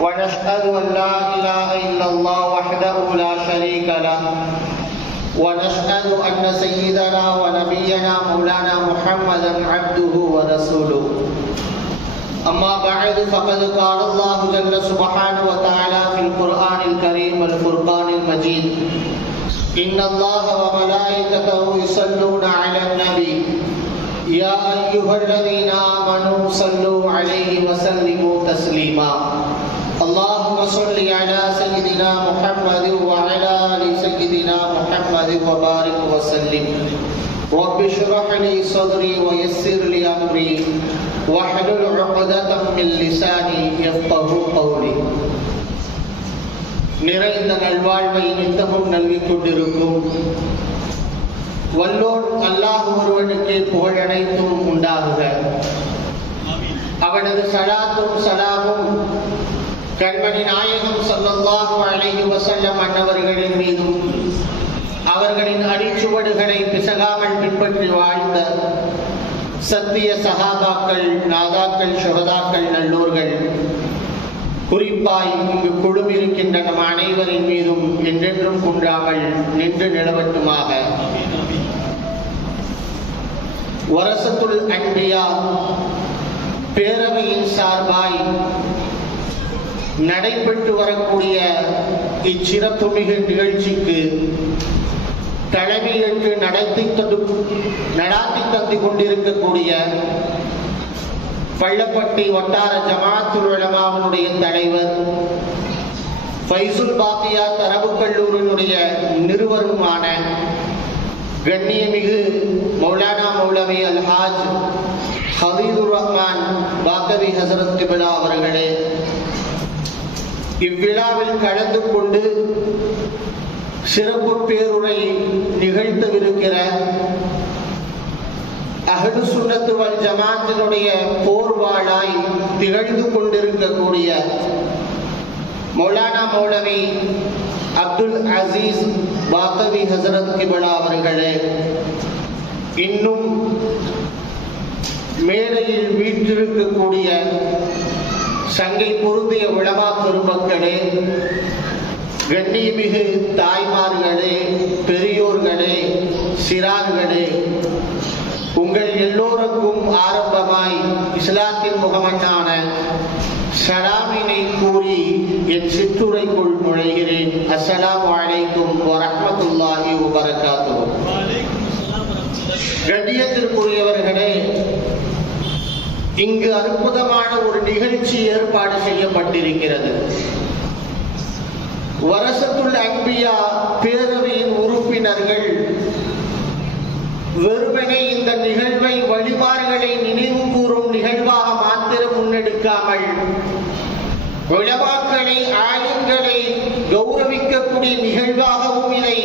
ونشهد أن لا إله إلا الله وحده لا شريك له. ونشهد أن سيدنا ونبينا مولانا محمدا عبده ورسوله. أما بعد، فقد قال الله جل سبحانه وتعالى في القرآن الكريم والفرقان المجيد، إن الله وملائكته يصلون على النبي. يا أيها الذين آمنوا صلوا عليه وسلموا تسليما. اللهم صل على سيدنا محمد وعلى آل سيدنا محمد وبارك وسلم رب اشرح لي صدري ويسر لي أمري واحلل عقدة من لساني يفقه قولي நிறைந்த நல்வாழ்வை நித்தமும் நல்கிக் கொண்டிருக்கும் வல்லோன் அல்லாஹ் ஒருவனுக்கு புகழ் அனைத்தும் உண்டாகுக அவனது சலாத்தும் சலாமும் கண்மணி நாயகம் ஸல்லல்லாஹு அலைஹி வஸல்லம் அன்னவர்களின் மீதும் அவர்களின் அடிச்சுவடுகளை பிசகாமல் பின்பற்றி வாழ்ந்த சத்திய சகாபாக்கள் நாதாக்கள் சுகதாக்கள் நல்லோர்கள் குறிப்பாய் இங்கு குழுமிருக்கின்ற நம் அனைவரின் மீதும் என்றென்றும் குன்றாமல் நின்று நிலவட்டுமாக. வரசத்துள் அன்பியா பேரவையின் சார்பாய் நடைபெற்று வரக்கூடிய இச்சிறப்புமிகு நிகழ்ச்சிக்கு தலைமையேற்று நடத்தி தந்து நடாத்தி தந்து கொண்டிருக்கக்கூடிய பள்ளப்பட்டி வட்டார ஜமாத்துல் உலமாவுடைய தலைவர் ஃபைசுல் பாத்தியா தரவு கல்லூரியினுடைய நிறுவனமான கண்ணியமிகு மௌலானா மௌலவி அல்ஹாஜ் ஹபீதுர் ரஹ்மான் பாக்கவி ஹசரத் கிபிலா அவர்களே இவ்விழாவில் கலந்து கொண்டு சிறப்பு பேருரை நிகழ்த்தவிருக்கிற அகடு சுண்ணத்துவல் ஜமாத்தினுடைய போர்வாளாய் திகழ்ந்து கொண்டிருக்கக்கூடிய மௌலானா மௌலவி அப்துல் அசீஸ் பாத்தவி ஹசரத் கிபலா அவர்களே இன்னும் மேடையில் வீற்றிருக்கக்கூடிய சங்கை பொருந்திய விளமா பெருமக்களே கண்ணியமிகு தாய்மார்களே பெரியோர்களே சிறார்களே உங்கள் எல்லோருக்கும் ஆரம்பமாய் இஸ்லாத்தின் முகமட்டான சலாமினை கூறி என் சிற்றுரைக்குள் நுழைகிறேன். அஸ்லாம் அலைக்கும் வரமத்துல்லாஹி வரகாத்து கண்ணியத்திற்குரியவர்களே இங்கு அற்புதமான ஒரு நிகழ்ச்சி ஏற்பாடு செய்யப்பட்டிருக்கிறது. வரசத்துள் அன்பியா பேரவையின் உறுப்பினர்கள் வெறுமனே இந்த நிகழ்வை வழிபாடுகளை நினைவு கூறும் நிகழ்வாக மாத்திரம் முன்னெடுக்காமல் விழவாக்களை ஆளுங்களை கௌரவிக்கக்கூடிய நிகழ்வாகவும் இதை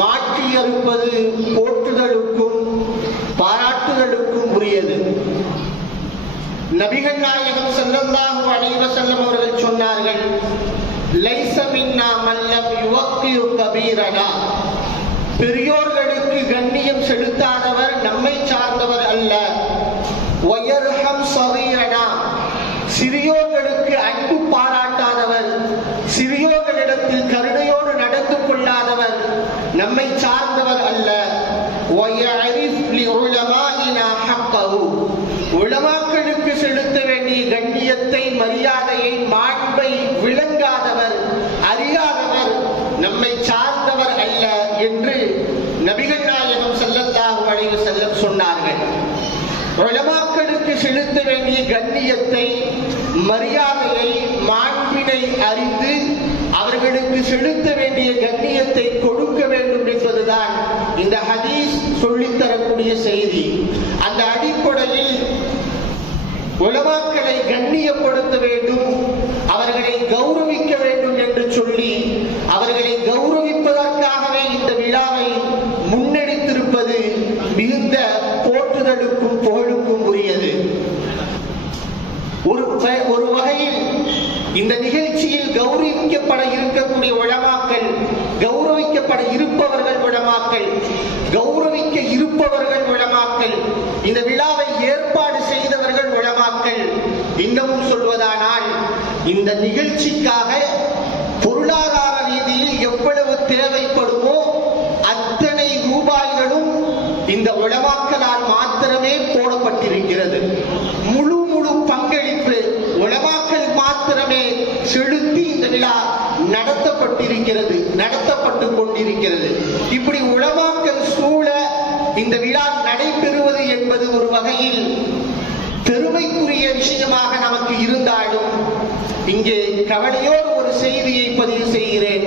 மாற்றியறுப்பது போற்றுதலுக்கும் பாராட்டுதலுக்கும் உரியது. நபிகள் நாயகம் ஸல்லல்லாஹு அலைஹி வஸல்லம் அவர்கள் சொன்னார்கள் லைஸ மின்னா மல்லம் யுவக்கியு கபீரனா. பெரியோர்களுக்கு கண்ணியம் செலுத்தாதவர் நம்மை சார் செலுத்த வேண்டிய கண்ணியத்தை மரியாதையை மாண்பினை அறிந்து அவர்களுக்கு செலுத்த வேண்டிய கண்ணியத்தை கொடுக்க வேண்டும் என்பதுதான் இந்த ஹதீஸ் சொல்லித்தரக்கூடிய செய்தி. அந்த அடிப்படையில் உலமாக்களை கண்ணியப்படுத்த வேண்டும் அவர்களை கௌரவிக்க வேண்டும் என்று சொல்லி அவர்களை கௌரவிப்பதற்காகவே இந்த விழாவை முன்னே மிகுந்த போற்றுதலுக்கும் புகழுக்கும் உரியது ஒரு ப- ஒரு வகையில் இந்த நிகழ்ச்சியில் கௌரவிக்கப்பட இருக்கக்கூடிய உலமாக்கள் கௌரவிக்கப்பட இருப்பவர்கள் உலமாக்கள் கௌரவிக்க இருப்பவர்கள் உலமாக்கள் இந்த விழாவை ஏற்பாடு செய்தவர்கள் உலமாக்கள் இன்னமும் சொல்வதானால் இந்த நிகழ்ச்சிக்காக பொருளாதார ரீதியில் எவ்வளவு தேவைப்படுமோ அத்தனை ரூபாய்களும் இந்த உளவாக்கலால் மாத்திரமே போடப்பட்டிருக்கிறது முழு முழு பங்களிப்பு உளவாக்கல் மாத்திரமே செலுத்தி இந்த விழா கொண்டிருக்கிறது நடத்தப்பட்டு கொண்டிருக்கிறது. இப்படி உளவாக்கல் சூழ இந்த விழா நடைபெறுவது என்பது ஒரு வகையில் பெருமைக்குரிய விஷயமாக நமக்கு இருந்தாலும் இங்கே கவலையோடு ஒரு செய்தியை பதிவு செய்கிறேன்.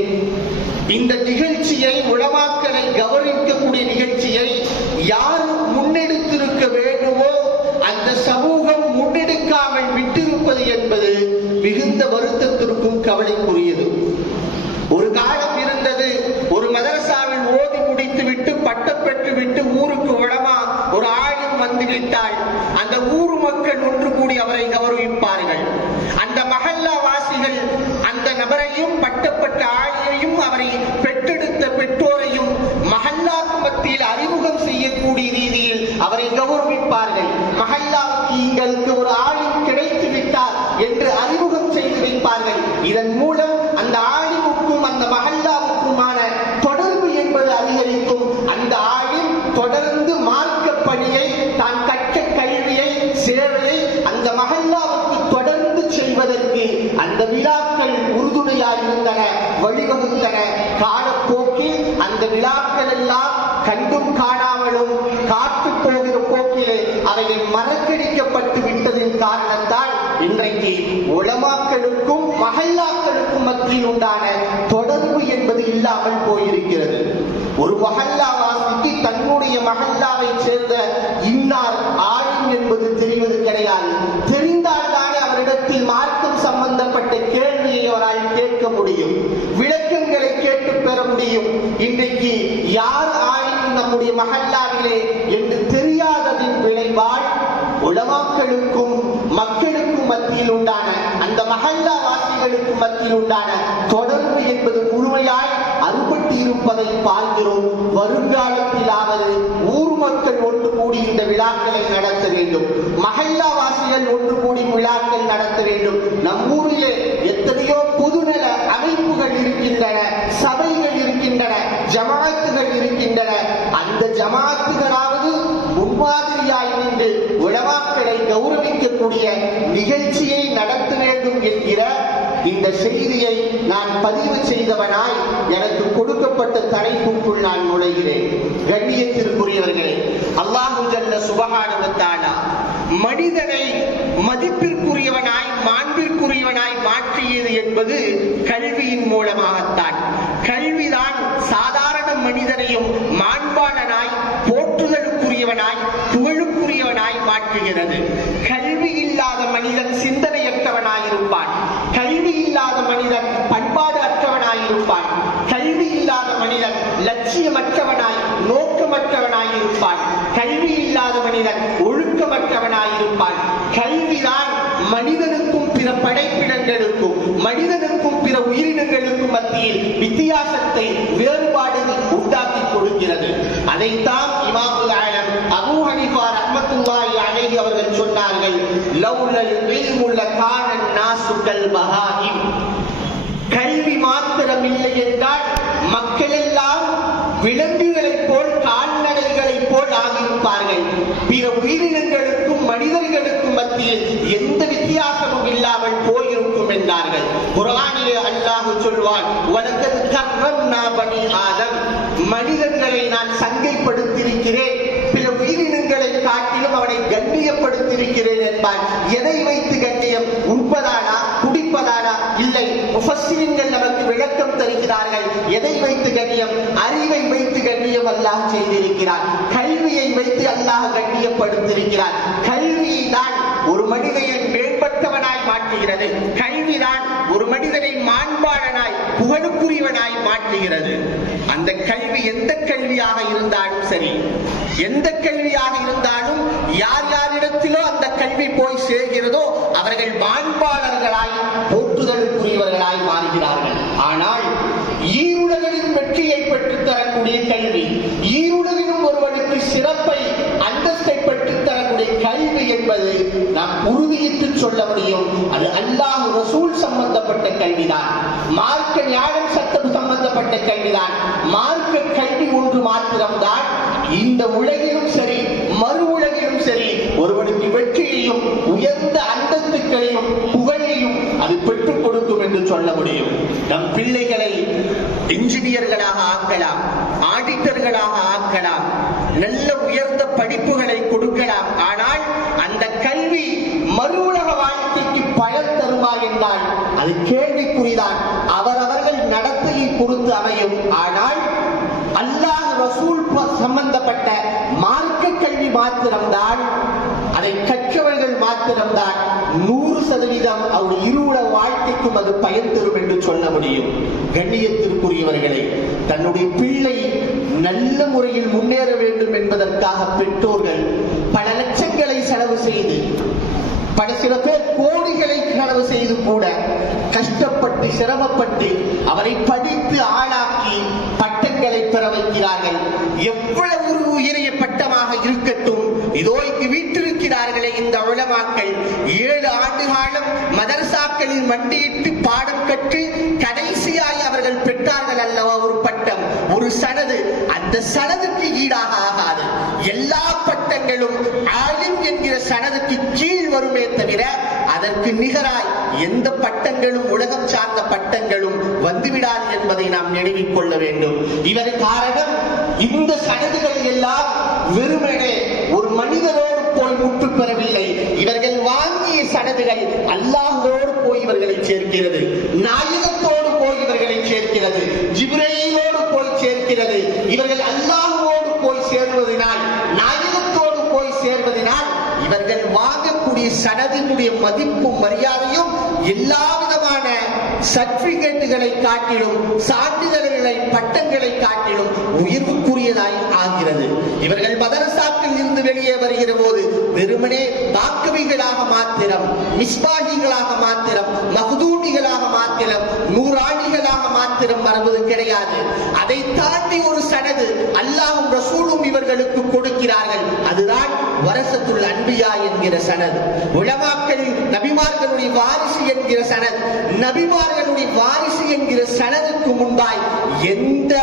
இந்த நிகழ்ச்சியை உளவாக்கலை கௌரவிக்கக்கூடிய நிகழ்ச்சியை யார் முன்னெடுத்திருக்க வேண்டுமோ அந்த சமூகம் முன்னெடுக்காமல் விட்டிருப்பது என்பது மிகுந்த வருத்தத்திற்கும் கவலைக்குரிய ஒரு காலம் இருந்தது ஒரு மதரசாவில் ஓதி முடித்து விட்டு பட்டம் பெற்று விட்டு ஊருக்கு உளமா ஒரு ஆளும் வந்து விட்டால் அந்த ஊர் மக்கள் ஒன்று கூடி அவரை கௌரவிப்பார்கள் அந்த மஹல்லா வாசிகள் அந்த நபரையும் பட்டப்பட்ட ஆளியையும் அவரை பெற்றெடுத்த பெற்றோரையும் மஹல்லாக்கு மத்தியில் அறிமுகம் செய்யக்கூடிய ரீதியில் அவரை கௌரவிப்பார்கள் மஹல்லாவுக்கு எங்களுக்கு ஒரு ஆளும் கிடைத்து விட்டார் என்று அறிமுகம் செய்து வைப்பார்கள் இதன் மூலம் அந்த ஆலிமுக்கும் அந்த மஹல்லாவுக்குமான தொடர்பு என்பது அதிகரிக்கும் அந்த ஆலிம் தொடர்ந்து மார்க்க பணியை தான் கற்ற கல்வியை சேவையை அந்த மஹல்லாவுக்கு தொடர்ந்து செய்வதற்கு அந்த விழாக்கள் உறுதுணையாய் இருந்தன வழிவகுத்தன காலப்போக்கில் அந்த விழாக்கள் எல்லாம் கண்டும் காணாமலும் காத்து போகிற அவைகள் மறக்கடிக்கப்பட்டு விட்டதின் காரணத்தால் இன்றைக்கு உளமாக்களுக்கும் மகல்லாக்களுக்கும் மத்தியில் உண்டான தொடர்பு என்பது இல்லாமல் போயிருக்கிறது. ஒரு மஹல்லாவாசிக்கு தன்னுடைய மகல்லாவை சேர்ந்த இன்னார் ஆளும் என்பது தெரிவது கிடையாது. தெரிந்தால்தானே அவரிடத்தில் மார்க்கம் சம்பந்தப்பட்ட கேள்வியை அவரால் கேட்க முடியும். விளக்கங்களை கேட்டு பெற முடியும். இன்றைக்கு யார் ஆளும் நம்முடைய மகல்லாவிலே என்று உலமாக்களுக்கும் மக்களுக்கும் மத்தியில் உண்டான அந்த மகல்லா வாசிகளுக்கு மத்தியில் உண்டான தொடர்பு என்பது முழுமையாய் அறுபட்டு இருப்பதை பார்க்கிறோம். வருங்காலத்திலாவது ஊர் மக்கள் ஒன்று கூடி இந்த விழாக்களை நடத்த வேண்டும். மகல்லா வாசிகள் ஒன்று கூடி விழாக்கள் நடத்த வேண்டும். நம் ஊரிலே எத்தனையோ புது அமைப்புகள் இருக்கின்றன சபைகள் இருக்கின்றன ஜமாத்துகள் இருக்கின்றன அந்த ஜமாத்துகளாவது முன்மாதிரியாய் நின்று உலமாக்களை கௌரவிக்கக்கூடிய நிகழ்ச்சியை நடத்த வேண்டும் என்கிற இந்த செய்தியை நான் பதிவு செய்தவனாய் எனக்கு கொடுக்கப்பட்ட தலைப்புக்குள் நான் நுழைகிறேன். கண்ணியத்திற்குரியவர்களே அல்லாஹு ஜல்ல சுபகானுவத்தானா மனிதனை மதிப்பிற்குரியவனாய் மாண்பிற்குரியவனாய் மாற்றியது என்பது கல்வியின் மூலமாகத்தான். கல்விதான் சாதாரண மனிதனையும் மாண்பாளனாய் போற்றுதலுக்குரியவனாய் புகழுக்குரியவனாய் மாற்றுகிறது. கல்வி இல்லாத மனிதன் சிந்தனையற்றவனாய் இருப்பான் கல்வி இல்லாத மனிதன் பண்பாடு அற்றவனாயிருப்பான் கல்வி இல்லாத மனிதன் லட்சியமற்றவனாய் நோக்கமற்றவனாயிருப்பான். கல்வி இல்லாத மனிதன் ஒழுக்கமற்றவனாயிருப்பான். கல்விதான் மனிதனுக்கும் பிற படைப்பிடங்களுக்கும் மனிதனுக்கும் பிற உயிரினங்களுக்கும் மத்தியில் வித்தியாசத்தை வேறுபாடுகள் உண்டாக்கி கொடுக்கிறது. அதைத்தான் இமாமுல் ஆலம் அபூ ஹனீஃபா ரஹ்மத்துல்லாஹி அலைஹி அவர்கள் சொன்னார்கள் லௌலல் இல்முல்ல கானன் நாசுக்கல் பஹாயிம் கல்வி மாத்திரம் இல்லை என்றால் மக்கள் எல்லாம் விலங்குகளைப் போல் கால்நடைகளைப் போல் ஆகியிருப்பார்கள். பிற உயிரினங்களுக்கும் மனிதர்களுக்கும் மத்தியில் எந்த வித்தியாசமும் இல்லாமல் போயிருக்கும் என்றார்கள். குரானிலே அல்லாஹு சொல்வான் உலகது கர்ரம்னா ஆதம். மனிதர்களை நான் சங்கைப்படுத்தியிருக்கிறேன். பிற உயிரினங்களை காட்டிலும் அவனை கண்ணியப்படுத்தியிருக்கிறேன் என்பான். எதை வைத்து கண்ணியம் உண்பதானா குடிப்பதானா இல்லை முஃபஸ்ஸிரின்கள் நமக்கு விளக்கம் தருகிறார்கள். எதை வைத்து கண்ணியம்? அறிவை வைத்து கண்ணியம் அல்லாஹ் செய்திருக்கிறார். கல்வியை வைத்து அல்லாஹ் கண்ணியப்படுத்திருக்கிறார் கல்வியை தான் ஒரு மனிதனை மேம்பட்டவனாய் மாற்றுகிறது. கல்விதான் ஒரு மனிதனை மாண்பாளனாய் புகழுக்குரியவனாய் மாற்றுகிறது. அந்த கல்வி எந்த கல்வியாக இருந்தாலும் சரி எந்த கல்வியாக இருந்தாலும் யார் யாரிடத்திலோ அந்த கல்வி போய் சேர்கிறதோ அவர்கள் மாண்பாளர்களாய் போற்றுதலுக்குரியவர்களாய் மாறுகிறார்கள். ஆனால் ஈருடலின் வெற்றியை பெற்றுத் தரக்கூடிய கல்வி ஈருடலிலும் ஒருவனுக்கு சிறப்பை அந்தஸ்தை பெற்றுத் தரக்கூடிய கல்வி என்பது நாம் உறுதியிட்டு சொல்ல முடியும். அது அல்லாஹ் ரசூல் சம்பந்தப்பட்ட கல்விதான். மார்க்க ஞானம் சத்தம் சம்பந்தப்பட்ட கல்விதான். மார்க்க கல்வி ஒன்று மாத்திரம்தான் இந்த உலகிலும் சரி மறு உலகிலும் சரி ஒருவனுக்கு வெற்றியையும் உயர்ந்த அந்தஸ்துக்களையும் புகழையும் அது பெற்றுக் கொடுக்கும் என்று சொல்ல முடியும். நம் பிள்ளைகளை இன்ஜினியர்களாக ஆக்கலாம் ஆடிட்டர்களாக ஆக்கலாம் நல்ல உயர்ந்த படிப்புகளை கொடுக்கலாம். ஆனால் அந்த கல்வி மறு உலக வாழ்க்கைக்கு பயன் தருமா என்றால் அது கேள்விக்குறிதான். அவரவர்கள் நடத்தையை பொறுத்து அமையும். ஆனால் அல்லாஹ் ரசூல் சம்பந்தப்பட்ட மார்க்க கல்வி மாத்திரம்தான் அதை கற்றவர்கள் மாத்திரம்தான் நூறு சதவீதம் அவருடைய இருவுட வாழ்க்கைக்கும் அது பயன் தரும் என்று சொல்ல முடியும். கண்ணியத்திற்குரியவர்களை தன்னுடைய பிள்ளை நல்ல முறையில் முன்னேற வேண்டும் என்பதற்காக பெற்றோர்கள் பல லட்சங்களை செலவு செய்து பல சில பேர் கோடிகளை செலவு செய்து கூட கஷ்டப்பட்டு சிரமப்பட்டு அவரை படித்து ஆளாக்கி பட்டங்களை பெற வைக்கிறார்கள். எவ்வளவு ஒரு உயரிய பட்டமாக இருக்கட்டும் இதோ இங்கு வீட்டிருக்கிறார்களே இந்த உலமாக்கள். ஏழு ஆண்டு காலம் மதரசாக்களில் மண்டியிட்டு பாடம் கற்று கடைசியாய் அவர்கள் பெற்றார்கள் அல்லவா ஒரு பட்டம் ஒரு சனது. அந்த சனதுக்கு ஈடாக ஆகாது. எல்லா பட்டங்களும் ஆலிம் என்கிற சனதுக்கு கீழ் வருமே தவிர அதற்கு நிகராய் எந்த பட்டங்களும் உலகம் சார்ந்த பட்டங்களும் வந்துவிடாது என்பதை நாம் நினைவில் கொள்ள வேண்டும். இவர் காரணம் இந்த சனதுகள் எல்லாம் வெறுமனே மனிதரோடு போய் முற்று பெறவில்லை. இவர்கள் வாங்கிய சனதுகள் அல்லாஹோடு போய் இவர்களை சேர்க்கிறது. நாயகத்தோடு போய் இவர்களை சேர்க்கிறது. ஜிப்ரையிலோடு போய் சேர்க்கிறது. இவர்கள் அல்லாஹோடு போய் சேர்வதனால் நாயகத்தோடு போய் சேர்வதனால் இவர்கள் வாங்கக்கூடிய சடதினுடைய மதிப்பும் மரியாதையும் எல்லா விதமான சர்டிபிகேட்டுகளை காட்டிலும் சான்றிதழ்களை பட்டங்களை காட்டிலும் உயர்வுக்குரியதாய் ஆகிறது. இவர்கள் மதரசாக்கள் இருந்து வெளியே வருகிற போது வெறுமனே தாக்கவிகளாக மாத்திரம் மிஸ்பாகிகளாக மாத்திரம் மகதூமிகளாக மாத்திரம் நூறாணிகளாக மாத்திரம் வருவது கிடையாது. அதை தாண்டி ஒரு சனது அல்லாஹும் ரசூலும் இவர்களுக்கு கொடுக்கிறார்கள். அதுதான் வரசத்துள் அன்பியா என்கிற சனது. உலமாக்கள் நபிமார்களுடைய வாரிசு என்கிற சனது. நபிமார்களுடைய வாரிசு என்கிற சனதுக்கு முன்பாய் எந்த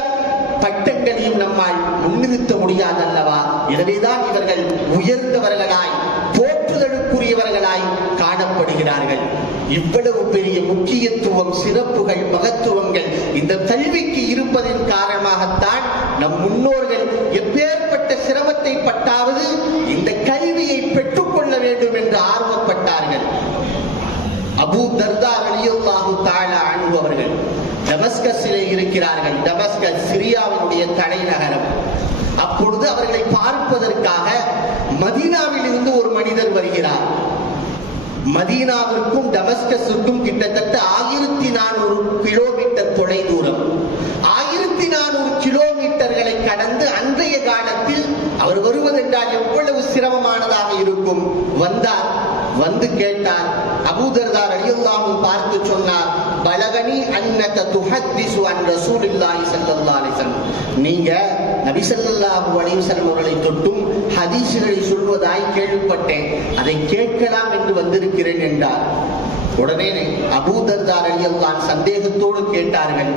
பட்டங்களையும் நம்மால் முன்னிறுத்த முடியாது அல்லவா எனவேதான் இவர்கள் உயர்ந்தவர்களாய் போற்றுதலுக்குரியவர்களாய் காணப்படுகிறார்கள். இவ்வளவு பெரிய முக்கியத்துவம் சிறப்புகள் மகத்துவங்கள் இந்த கல்விக்கு இருப்பதன் காரணமாகத்தான் நம் முன்னோர்கள் எப்பேற்பட்ட சிரமத்தை பட்டாவது இந்த கல்வியை பெற்றுக்கொள்ள வேண்டும் என்று ஆர்வப்பட்டார்கள். அபூ தர்தா ரலியல்லாஹு தஆலா அன்ஹு அவர்கள் டமஸ்கஸிலே இருக்கிறார்கள். டமஸ்கஸ் சிரியாவினுடைய தலைநகரம். அப்பொழுது அவர்களை பார்ப்பதற்காக மதீனாவில் இருந்து ஒரு மனிதர் வருகிறார். மதீனாவிற்கும் டமஸ்கஸுக்கும் கிட்டத்தட்ட ஆயிரத்தி நானூறு கிலோமீட்டர் தொலை தூரம். ஆயிரத்தி நானூறு கிலோமீட்டர்களை கடந்து அன்றைய காலத்தில் அவர் வருவதென்றால் எவ்வளவு சிரமமானதாக இருக்கும்? வந்தார். வந்து கேட்டார். அபூதர்தார் அலியுல்லாஹும் பார்த்து சொன்னார் பலகனி அன்னக துஹத்திசு அன் ரசூலில்லாஹி ஸல்லல்லாஹு அலைஹி வஸல்லம். நீங்க நபி ஸல்லல்லாஹு அலைஹி வஸல்லம் அவர்களை தொட்டும் ஹதீஸ்களை சொல்வதாய் கேள்விப்பட்டேன். அதை கேட்கலாம் என்று வந்திருக்கிறேன் என்றார். உடனே அபூதர்தார் அலியல்லான் சந்தேகத்தோடு கேட்டார்கள்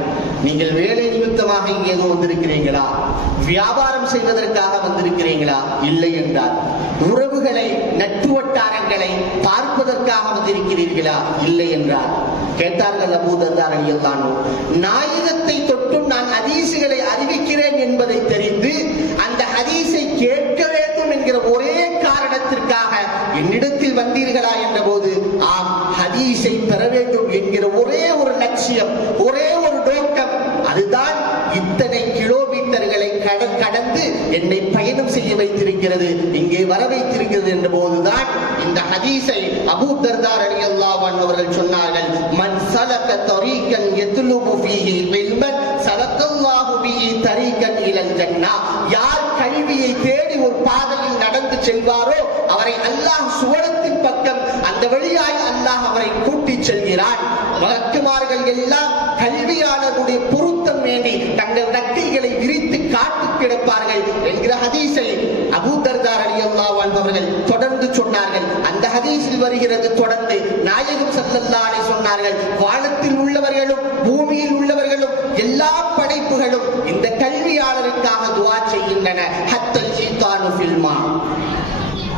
நீங்கள் வேலை நிமித்தமாக இங்கே ஏதோ வந்திருக்கிறீங்களா வியாபாரம் செய்வதற்காக வந்திருக்கிறீங்களா? இல்லை என்றார். உறவுகளை நட்பு வட்டாரங்களை பார்ப்பதற்காக வந்திருக்கிறீர்களா? இல்லை என்றார். கேட்டார்கள் அபூதர்தார் அலியல்லானோ நாயகத்தை தொட்டும் நான் ஹதீசுகளை அறிவிக்கிறேன் என்பதை தெரிந்து அந்த ஹதீஸை கேட்க வேண்டும் என்கிற ஒரே காரணத்திற்காக என்னிடத்தில் வந்தீர்களா என்ற போது ஆம் ஹதீஸை பெற வேண்டும் என்கிற ஒரே ஒரு லட்சியம் ஒரே ஒரு நோக்கம் அதுதான் இத்தனை கிலோமீட்டர்களை கட- கடந்து என்னை பயணம் செய்ய வைத்திருக்கிறது இங்கே வர வைத்திருக்கிறது என்ற போதுதான் இந்த ஹதீஸை அபூ தர்தார் அலி அன்ஹு அவர்கள் சொன்னார்கள் மன் சலக தரீகன் யத்லுபு ஃபீஹி இல்மன் சலக்கல்லாஹு பிஹி தரீகன் இலல் ஜன்னா. யார் கல்வியை தேடி ஒரு பாதையில் நடந்து செல்வாரோ அவரை அல்லாஹ் சுவனத்தின் பக்கம் அந்த வழியாய் அல்லாஹ் அவரை கூட்டிச் செல்கிறான். வழக்குமார்கள் எல்லாம் கல்வியாளர்களுடைய பொருத்தம் வேண்டி தங்கள் நக்கைகளை விரித்து கிடப்பார்கள் என்கிற ஹதீஸை அபூதர்தார் அலி அல்லா அவர்கள் தொடர்ந்து சொன்னார்கள். அந்த ஹதீஸில் வருகிறது தொடர்ந்து நாயகம் ஸல்லல்லாஹு சொன்னார்கள் வானத்தில் உள்ளவர்களும் பூமியில் உள்ளவர்களும் எல்லா படைப்புகளும் இந்த கல்வியாளருக்காக துவா செய்கின்றன. ஹத்தல் ஷீத்தானு ஃபில்மா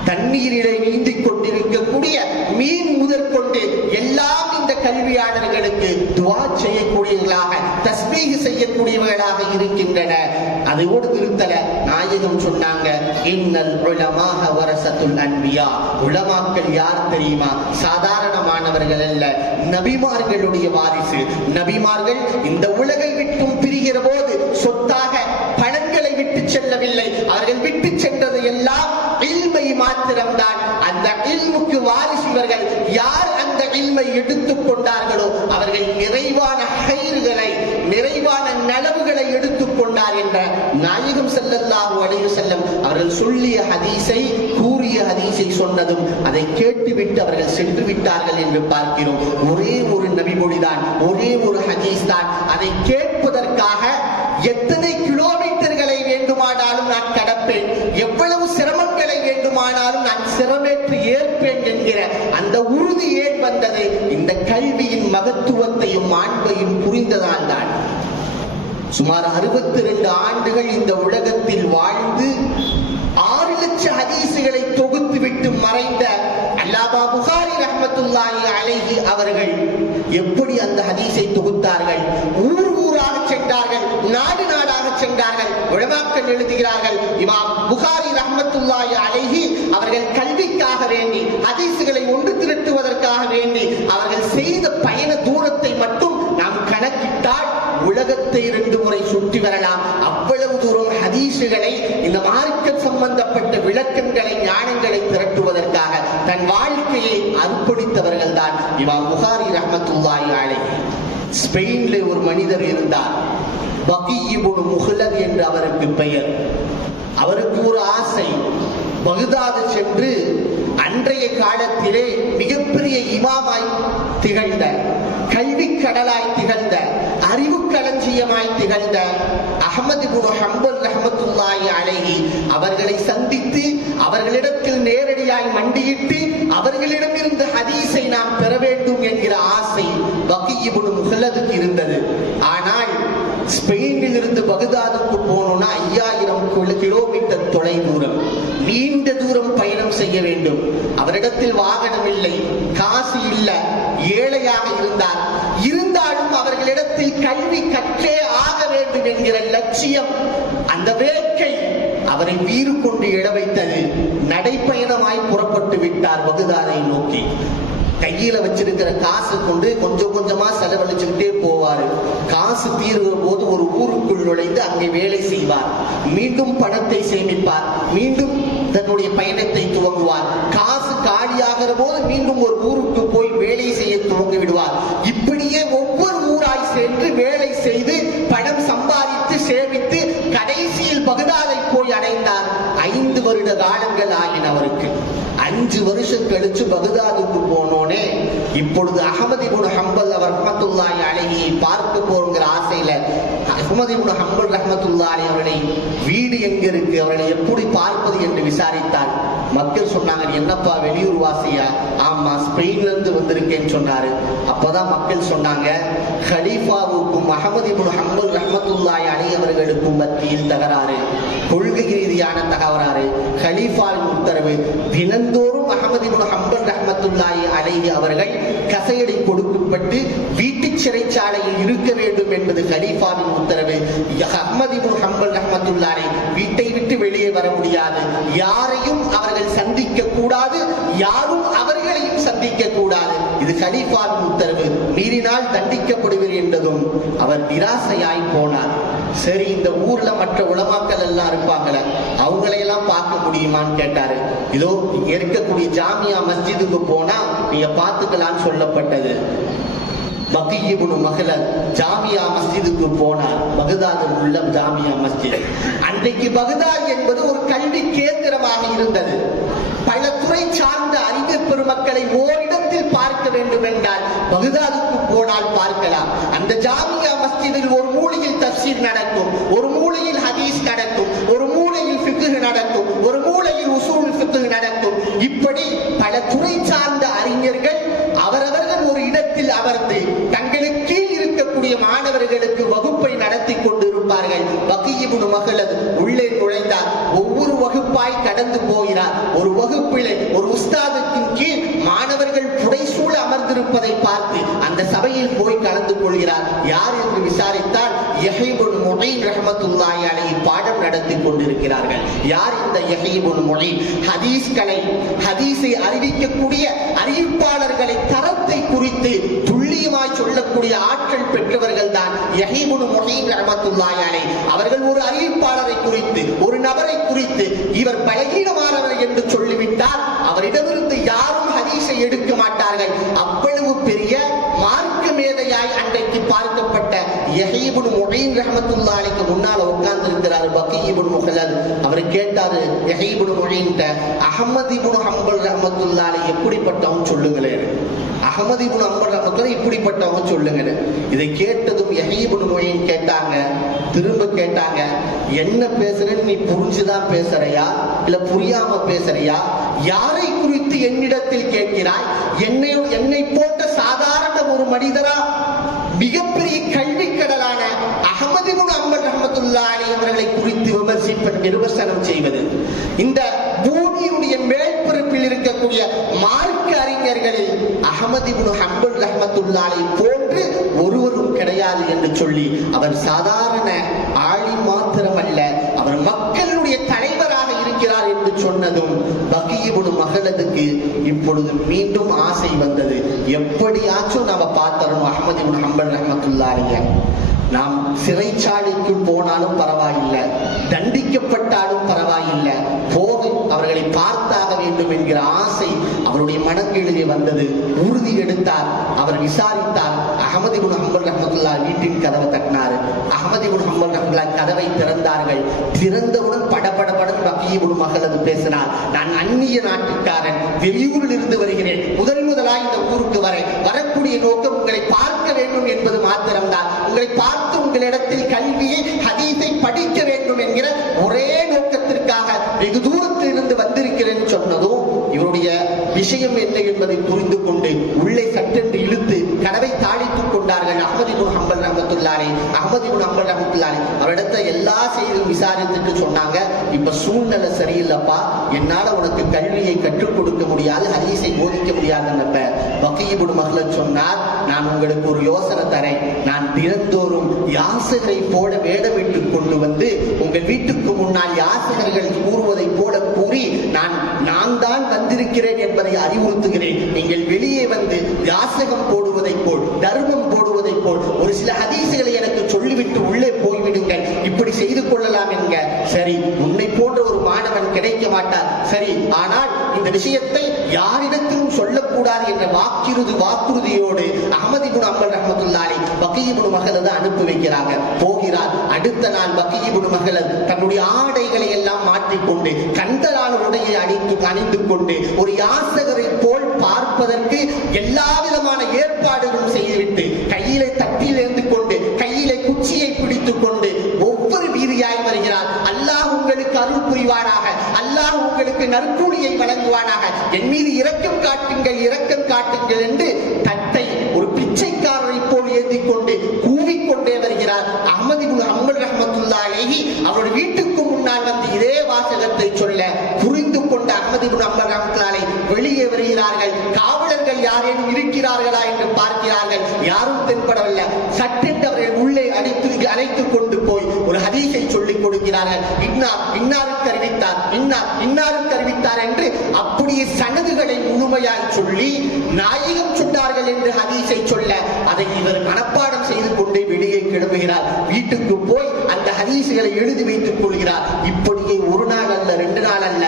தண்ணீரிலே நீந்தி கொண்டிருக்கக்கூடிய மீன் முதற்கொண்டு எல்லாம் இந்த கல்வியாளர்களுக்கு துவா செய்யக்கூடியவர்களாக தஸ்மீக செய்யக்கூடியவர்களாக இருக்கின்றன. அதோடு நிறுத்தல நாயகம் சொன்னாங்க இன்னல் உலமாக வரசத்துல் அன்பியா. உலமாக்கள் யார் தெரியுமா? சாதாரணமானவர்கள் அல்ல. நபிமார்களுடைய வாரிசு. நபிமார்கள் இந்த உலகை விட்டும் பிரிகிற போது சொத்தாக பணங்களை விட்டு செல்லவில்லை. அவர்கள் விட்டு சென்றது எல்லாம் இல்மை மாத்திரம்தான். அந்த இல்முக்கு வாரிசு இவர்கள் யார் அந்த இல்மை எடுத்துக் கொண்டார்களோ அவர்கள் நிறைவான எடுத்துக் என்ற நாயகம் ஸல்லல்லாஹு அடைவு செல்லும் அவர்கள் சொல்லிய ஹதீஸை கூறிய ஹதீஸை சொன்னதும் அதை கேட்டுவிட்டு அவர்கள் சென்று விட்டார்கள் என்று பார்க்கிறோம். ஒரே ஒரு நபிமொழிதான் ஒரே ஒரு ஹதீஸ் தான். அதை கேட்பதற்காக எத்தனை கிலோமீட்டர்களை வேண்டுமானாலும் நான் கடப்பேன் எவ்வளவு சிரமங்களை வேண்டுமானாலும் நான் சிரமேற்று ஏற்பேன் என்கிற அந்த உறுதி ஏன் வந்தது? இந்த கல்வியின் மகத்துவத்தையும் மாண்பையும் புரிந்ததால் தான் சுமார் அறுபத்தி ரெண்டு ஆண்டுகள் இந்த உலகத்தில் வாழ்ந்து ஆறு லட்சம் ஹதீசுகளை தொகுத்து விட்டு மறைந்த அல்லாபா புகாரி ரஹமத்துல்லாஹி அலைஹி அவர்கள் எப்படி அந்த ஹதீஸை தொகுத்தார்கள்? ஊர் ஊராக சென்றார்கள் நாடு நாடாக சென்றார்கள் உழவாக்கள் எழுதுகிறார்கள் இமாம் புகாரி ரஹமத்துல்லாஹி அலைஹி அவர்கள் கல்விக்காக வேண்டி ஹதீசுகளை ஒன்று திரட்டுவதற்காக வேண்டி அவர்கள் செய்த பயண தூரத்தை மட்டும் நாம் கணக்கிட்டால் உலகத்தை இரண்டு முறை சுற்றி வரலாம். அவ்வளவு தூரம் ஹதீசுகளை இந்த மார்க்க சம்பந்தப்பட்ட விளக்கங்களை ஞானங்களை திரட்டுவதற்காக தன் வாழ்க்கையை அர்ப்பணித்தவர்கள் தான் இமாம் புகாரி ரஹமத்துல்லாய் அலைஹி. ஸ்பெயின்ல ஒரு மனிதர் இருந்தார். பகீபுன் முகலர் என்று அவருக்கு பெயர். அவருக்கு ஒரு ஆசை. பகுதாது சென்று அன்றைய காலத்திலே மிகப்பெரிய இமாமாய் திகழ்ந்த கல்வி கடலாய் திகழ்ந்த அறிவு களஞ்சியமாய் திகழ்ந்த அகமது குரு ஹம்பல் ரஹமத்துல்லாஹி அழகி அவர்களை சந்தித்து அவர்களிடத்தில் நேரடியாய் மண்டியிட்டு அவர்களிடமிருந்து ஹதீஸை நாம் பெற வேண்டும் என்கிற ஆசை பகியிபுன் முகலதுக்கு இருந்தது. ஆனால் ஸ்பெயினில் இருந்து பகுதாதுக்கு போனோம்னா ஐயாயிரம் கிலோமீட்டர் தொலை தூரம் நீண்ட தூரம் பயணம் செய்ய வேண்டும். அவரிடத்தில் வாகனம் இல்லை காசு இல்லை ஏழையாக இருந்தார் இருந்தாலும் அவர்களிடத்தில் கல்வி கற்றே ஆக வேண்டும் என்கிற லட்சியம் அந்த வேட்கை அவரை வீறு கொண்டு இட வைத்தது. நடைப்பயணமாய் புறப்பட்டு விட்டார் பகுதாரை நோக்கி. கையில வச்சிருக்கிற காசு கொண்டு கொஞ்சம் கொஞ்சமா செலவழிச்சுக்கிட்டே போவாரு. காசு தீர்கிற போது ஒரு ஊருக்குள் நுழைந்து அங்கே வேலை செய்வார். மீண்டும் பணத்தை சேமிப்பார். மீண்டும் தன்னுடைய பயணத்தை துவங்குவார். காசு காலியாகிற போது மீண்டும் ஒரு ஊருக்கு போய் வேலை செய்ய துவங்கி விடுவார். இப்படியே ஒவ்வொரு ஊராய் சென்று வேலை செய்து பணம் சம்பாதித்து சேமித்து கடைசியில் பகுதாதை போய் அடைந்தார். ஐந்து வருட காலங்கள் ஆகின அவருக்கு. அஞ்சு வருஷம் கழிச்சு பகுதாதுக்கு இப்பொழுது அகமதி குணு ஹம்பல் அவர் ரஹமத்துல்லாய் அழகியை பார்க்க போறோங்கிற ஆசையில அகமதி குணு ஹம்பல் ரஹமத்துல்லாய் அவர்களை வீடு எங்க இருக்கு? அவர்களை எப்படி பார்ப்பது என்று விசாரித்தார். மக்கள் சொன்னாங்க என்னப்பா வெளியூர் வாசியா? ஆமா ஸ்பெயின்ல இருந்து வந்திருக்கேன்னு சொன்னாரு. அப்பதான் மக்கள் சொன்னாங்க ஹலீஃபாவுக்கும் அகமதி குணு ஹம்பல் ரஹமத்துல்லாய் அணியவர்களுக்கும் அவர்களுக்கும் மத்தியில் தகராறு கொள்கை ரீதியான தகவலாறு ஹலீஃபாவின் உத்தரவு தினந்தோறும் அகமது இப்னு ஹம்பல் அலைஹி அவர்கள் கசையடி கொடுக்கப்பட்டு வீட்டு சிறைச்சாலையில் இருக்க வேண்டும் என்பது கலீஃபாவின் உத்தரவு. அஹ்மது இப்னு ஹம்பல் ரஹ்மத்துல்லாஹி வீட்டை விட்டு வெளியே வர முடியாது. யாரையும் அவர்கள் சந்திக்க கூடாது யாரும் அவர்களையும் சந்திக்க கூடாது. இது கலீஃபாவின் உத்தரவு. மீறினால் தண்டிக்கப்படுவீர் என்றதும் அவர் நிராசையாய் போனார். சரி இந்த ஊர்ல மற்ற உலமாக்கள் எல்லாம் இருப்பாங்கள அவங்களையெல்லாம் பார்க்க முடியுமான்னு கேட்டாரு. இதோ இங்க இருக்கக்கூடிய ஜாமியா மஸ்ஜிதுக்கு போனா நீங்க பார்த்துக்கலாம்னு சொல்லப்பட்டது. பக்கியிபுனு மகளர் ஜாமியா மஸ்ஜிதுக்கு போனார். பகதாதில் உள்ள ஜாமியா மஸ்ஜித். அன்றைக்கு பகதாத் என்பது ஒரு கல்வி கேந்திரமாக இருந்தது. பல துறை சார்ந்த அறிஞர் பெருமக்களை ஓரிடத்தில் பார்க்க வேண்டும் என்றால் பகுதாதுக்கு போனால் பார்க்கலாம். அந்த ஜாமியா மஸ்ஜிதில் ஒரு மூலையில் தப்சீர் நடக்கும் ஒரு மூலையில் ஹதீஸ் நடக்கும் ஒரு மூலையில் பிக்கு நடக்கும் ஒரு மூலையில் உசூல் பிக்கு நடக்கும். இப்படி பல துறை சார்ந்த அறிஞர்கள் அவரவர்கள் ஒரு இடத்தில் அமர்ந்து தங்களுக்கு கீழ் இருக்கக்கூடிய மாணவர்களுக்கு வகுப்பை நடத்தி கொடுப்பார்கள் வகியிபுன் மகளது உள்ளே நுழைந்தார் ஒவ்வொரு வகுப்பாய் கடந்து போகிறார். ஒரு வகுப்பிலே ஒரு உஸ்தாதுக்கின் கீழ் மாணவர்கள் புடைசூழ அமர்ந்திருப்பதை பார்த்து அந்த சபையில் போய் கலந்து கொள்கிறார். யார் என்று விசாரித்தால் யஹீபுன் முஹீன் ரஹமத்துல்லாய் அலை பாடம் நடத்தி கொண்டிருக்கிறார்கள். யார் இந்த யஹீபுன் முஹீன்? ஹதீஸ்களை ஹதீஸை அறிவிக்கக்கூடிய அறிவிப்பாளர்களை தரத்தை குறித்து துல்லியமாய் சொல்லக்கூடிய ஆற்றல் பெற்றவர்கள் தான் யஹீபுன் முஹீன் ரஹ்மத்துல்லாஹி அவர்கள் ஒரு அறிவிப்பாளரை குறித்து ஒரு நபரை குறித்து இவர் பலகீனமானவர் என்று சொல்லிவிட்டால் அவரிடமிருந்து யாரும் ஹதீஸை எடுக்க மாட்டார்கள். அவ்வளவு பெரிய மார்க்க மேதையாய் அன்றைக்கு பார்க்க யஹீபுன் முஹீன் ரஹ்மத்துல்லாஹிக்கு முன்னால உட்கார்ந்து இருக்கிறார் பக்கீபுன் முஹல்லல். அவர் கேட்டாரு யஹீபுன் முஹீன்ட்ட அஹமது இப்னு ஹம்பல் ரஹ்மத்துல்லாஹி எப்படிப்பட்டவன் சொல்லுங்களேன்? அகமது இப்னு ஹம்பல் ரஹமத்துல்லா இப்படிப்பட்டவன் சொல்லுங்களேன் இதை கேட்டதும் யஹீபுன் முஹீன் கேட்டாங்க திரும்ப கேட்டாங்க என்ன பேசுறேன்னு நீ புரிஞ்சுதான் பேசுறியா? இல்ல புரியாம பேசுறியா? யாரை குறித்து என்னிடத்தில் கேட்கிறாய்? என்னை என்னை போன்ற சாதாரண ஒரு மனிதரா மிகப்பெரிய கல்வி அம்பர் அவர்களை குறித்து விமர்சிப்பது விமர்சனம் செய்வது. இந்த பூமியுடைய மேல்பொறுப்பில் இருக்கக்கூடிய மார்க்க அறிஞர்களில் அகமது ஹம்பல் போன்று ஒருவரும் கிடையாது என்று சொல்லி அவர் சாதாரண ஆளி மாத்திரமல்ல அவர் மக்களுடைய தலைவராக இருக்கிறார் என்று சொன்னதும் பகியபுடு மகளதுக்கு இப்பொழுது மீண்டும் ஆசை வந்தது. எப்படியாச்சும் நாம பார்த்தரணும் அஹமது ஹம்பல் ரஹமத்துல்லாஹிய. நாம் சிறைச்சாலைக்கு போனாலும் பரவாயில்லை தண்டிக்கப்பட்டாலும் பரவாயில்லை. போக அவர்களை பார்த்தாக வேண்டும் என்கிற ஆசை அவருடைய மனங்களிலே வந்தது. உறுதி எடுத்தார் அவர் விசாரித்தார். அகமது குன் ஹம்பல் ரஹமத்துல்லா வீட்டின் கதவை தட்டினார். அகமது குன் ஹம்பல் கதவை திறந்தார்கள். திறந்தவுடன் படபடபடன் பக்கியபுடு மகளது பேசினார். நான் அந்நிய நாட்டுக்காரன். வெளியூரில் இருந்து வருகிறேன். முதல் முதலாக இந்த ஊருக்கு வரை. வரக்கூடிய நோக்கம் உங்களை பார்க்க வேண்டும் என்பது மாத்திரம்தான். உங்களை பார்த்து உங்களிடத்தில் கல்வியை ஹதீஸை படிக்க வேண்டும் என்கிற ஒரே நோக்கத்திற்காக வெகு தூரத்தில் இருந்து வந்திருக்கிறேன் சொன்னதும் இவருடைய விஷயம் என்ன என்பதை புரிந்து கொண்டு உள்ளே சட்டென்று இழுத்து கதவை தாளித்து கொண்டார்கள் அகமதி குன் ஹம்பல் ரஹமத்துல்லாரே அகமதி குன் ஹம்பல் ரஹமத்துல்லாரே அவரிடத்த எல்லா செய்தியும் விசாரித்துட்டு சொன்னாங்க. இப்ப சூழ்நிலை சரியில்லைப்பா. என்னால உனக்கு கல்வியை கற்றுக் கொடுக்க முடியாது ஹரீஸை போதிக்க முடியாதுன்னப்ப பக்கீபுடு மகள சொன்னார். நான் உங்களுக்கு ஒரு யோசனை தரேன். நான் தினந்தோறும் யாசகரை போல வேடமிட்டு கொண்டு வந்து உங்கள் வீட்டுக்கு முன்னால் யாசகர்கள் கூறுவதை போல கூறி நான் நான் தான் வந்திருக்கிறேன் என்பதை அறிவுறுத்துகிறேன். நீங்கள் வெளியே வந்து யாசகம் போடுவதை போல் தர்மம் போடுவதை போல் ஒரு சில ஹதீசுகளை எனக்கு சொல்லிவிட்டு உள்ளே போய்விடுங்கள். இப்படி செய்து கொள்ளலாம் என்க. சரி உன்னை போன்ற ஒரு மாணவன் கிடைக்க மாட்டார் சரி ஆனால் இந்த விஷயத்தை யாரிடத்திலும் சொல்லக்கூடாது என்ற வாக்கிறுதி வாக்குறுதியோடு அகமதி குண அம்பல் ரஹமத்துல்லாரி பக்கியிபுடு மகளது அனுப்பி வைக்கிறாங்க. போகிறார். அடுத்த நாள் பக்கியிபுடு மகளது தன்னுடைய ஆடைகளை எல்லாம் மாற்றிக்கொண்டு கந்தலான உடையை அணிந்து அணிந்து கொண்டு ஒரு யாசகரை போல் பார்ப்பதற்கு எல்லா விதமான ஏற்பாடுகளும் செய்துவிட்டு கையிலே தட்டில் இருந்து கொண்டு கையிலே குச்சியை பிடித்துக் கொண்டு ஒவ்வொரு வீதியாய் வருகிறார் அல்லாஹ் உங்களுக்கு அருள் புரிவானாக அல்லாஹ் உங்களுக்கு நற்கூலியை வழங்குவானாக என் மீது இரக்கம் காட்டுங்கள் இரக்கம் காட்டுங்கள் என்று தட்டை ஒரு பிச்சைக்காரரை போல் ஏந்தி கொண்டு கூவிக்கொண்டே வருகிறார் அகமது இப்னு ஹம்பல் ரஹ்மத்துல்லாஹி அவருடைய வீட்டுக்கு முன்னால் வந்து இதே வாசகத்தை சொல்ல புரிந்து கொண்ட அகமது இப்னு ஹம்பல் ரஹ்மத்துல்லாஹி வெளியே வருகிறார்கள் காவலர்கள் யாரேனும் இருக்கிறார்களா என்று பார்க்கிறார்கள் யாரும் தென்படவில்லை சட்டென்று அவர்கள் உள்ளே அழைத்து அழைத்துக் கொண்டு போய் ஒரு ஹதீஸை சொல்லிக் கொடுக்கிறார்கள் இன்னார் இன்னாருக்கு அறிவித்தார் இன்னார் இன்னாருக்கு அறிவித்தார் என்று அப்படியே சனதுகளை முழுமையாய் சொல்லி நாயகம் சொன்னார்கள் என்று ஹதீஸை சொல்ல அதை இவர் மனப்பாடம் செய்து கொண்டு வெளியே கிளம்புகிறார். வீட்டுக்கு போய் அந்த ஹதீசுகளை எழுதி வைத்துக் கொள்கிறார். இப்படியே ஒரு நாள் அல்ல ரெண்டு நாள் அல்ல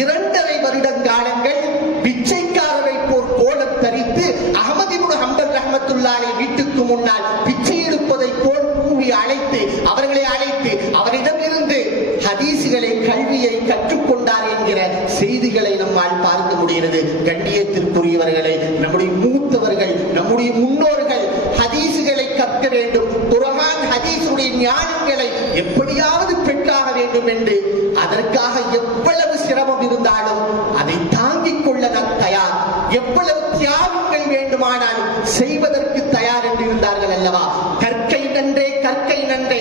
இரண்டரை வருடம் காலங்கள் பிச்சைக்காரரை போல் கோலம் தரித்து அகமதிபுன் ஹம்பல் ரஹமத்துல்லாலை வீட்டுக்கு முன்னால் பிச்சை எடுப்பதை போல் கூவி அழைத்து அவர்களை கல்வியை கற்றுக்கொண்டார் என்கிற செய்திகளை நம்மால் பார்க்க முடிகிறது. கண்ணியத்திற்குரியவர்களை நம்முடைய மூத்தவர்கள் நம்முடைய முன்னோர்கள் ஹதீசுகளை கற்க வேண்டும். குரகான் ஹதீசுடைய ஞானங்களை எப்படியாவது பெற்றாக வேண்டும் என்று அதற்காக எவ்வளவு சிரமம் இருந்தாலும் அதை தாங்கிக் கொள்ள நான் தயார். எவ்வளவு தியாகங்கள் வேண்டுமானால் செய்வதற்கு தயார் என்று இருந்தார்கள் அல்லவா? கற்கை நன்றே கற்கை நன்றே.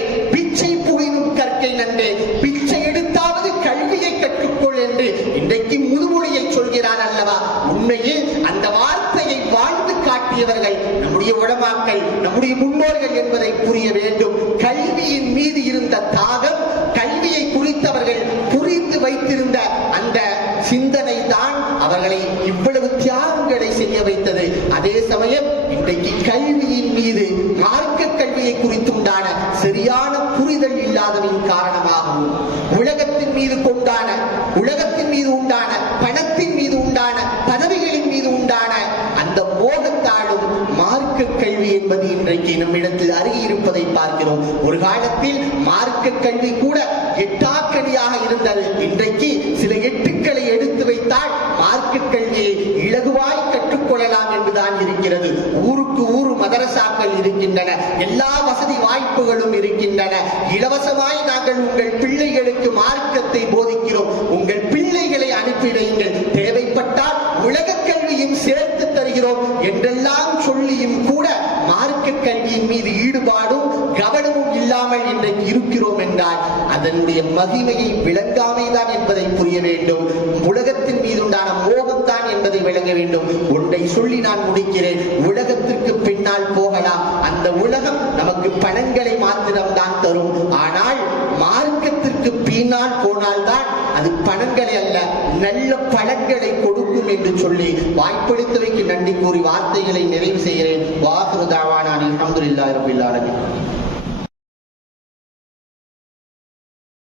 உண்மையில் அந்த வார்த்தையை வாழ்ந்து காட்டியவர்கள் நம்முடைய உடமாக்கள் நம்முடைய முன்னோர்கள் என்பதை புரிய வேண்டும். கல்வியின் மீது இருந்த தாகம் கல்வியை குறித்தவர்கள் புரிந்து வைத்திருந்த அந்த சிந்தனை தான் அவர்களை இவ்வளவு தியாகங்களை செய்ய வைத்தது. அதே சமயம் இன்றைக்கு கல்வியின் மீது மார்க்க கல்வியை குறித்துண்டான சரியான புரிதல் இல்லாதவின் காரணமாகவும் உலகத்தின் மீது கொண்டான உலகத்தின் மீது உண்டான பணத்தின் மீது உண்டான அந்த மோகத்தாலும் மார்க்க கல்வி என்பது இன்றைக்கு நம்மிடத்தில் அருகி இருப்பதை பார்க்கிறோம். ஒரு காலத்தில் மார்க்க கல்வி கூட எட்டாக்கடியாக இருந்தது. இன்றைக்கு சில எட்டுக்களை எடுத்து வைத்தால் மார்க்க கல்வியை இலகுவாய் கற்றுக்கொள்ளலாம் என்றுதான் இருக்கிறது. ஊருக்கு ஊர் மதரசாக்கள் இருக்கின்றன. எல்லா வசதி வாய்ப்புகளும் இருக்கின்றன. இலவசமாய் நாங்கள் உங்கள் பிள்ளைகளுக்கு மார்க்கத்தை போதிக்கிறோம். உங்கள் பிள்ளைகளை அனுப்பிடுங்கள் தேவைப்பட்டால் சேர்த்து என்றெல்லாம் சொல்லியும் கூட மார்க்க கல்வியின் மீது ஈடுபாடும் கவனமும் இல்லாமல் இன்றைக்கு இருக்கிறோம் என்றால் அதனுடைய மகிமையை விளங்காமைதான் என்பதை புரிய வேண்டும். உலகத்தின் மீது உண்டான மோகம்தான் என்பதை விளங்க வேண்டும். ஒன்றை சொல்லி நான் முடிக்கிறேன். உலகத்திற்கு பின்னால் போகலாம். அந்த உலகம் நமக்கு பணங்களை மாத்திரம்தான் தரும். ஆனால் மார்க்கத்திற்கு பின்னால் போனால்தான் அது பணங்களை அல்ல நல்ல பணங்களை கொடுக்கும் என்று சொல்லி வாய்ப்பளித்தவைக்கு நன்றி கூறி வார்த்தைகளை நிறைவு செய்கிறேன். வாசுதாவான அலமதுல்லா அல்ஹம்துலில்லாஹி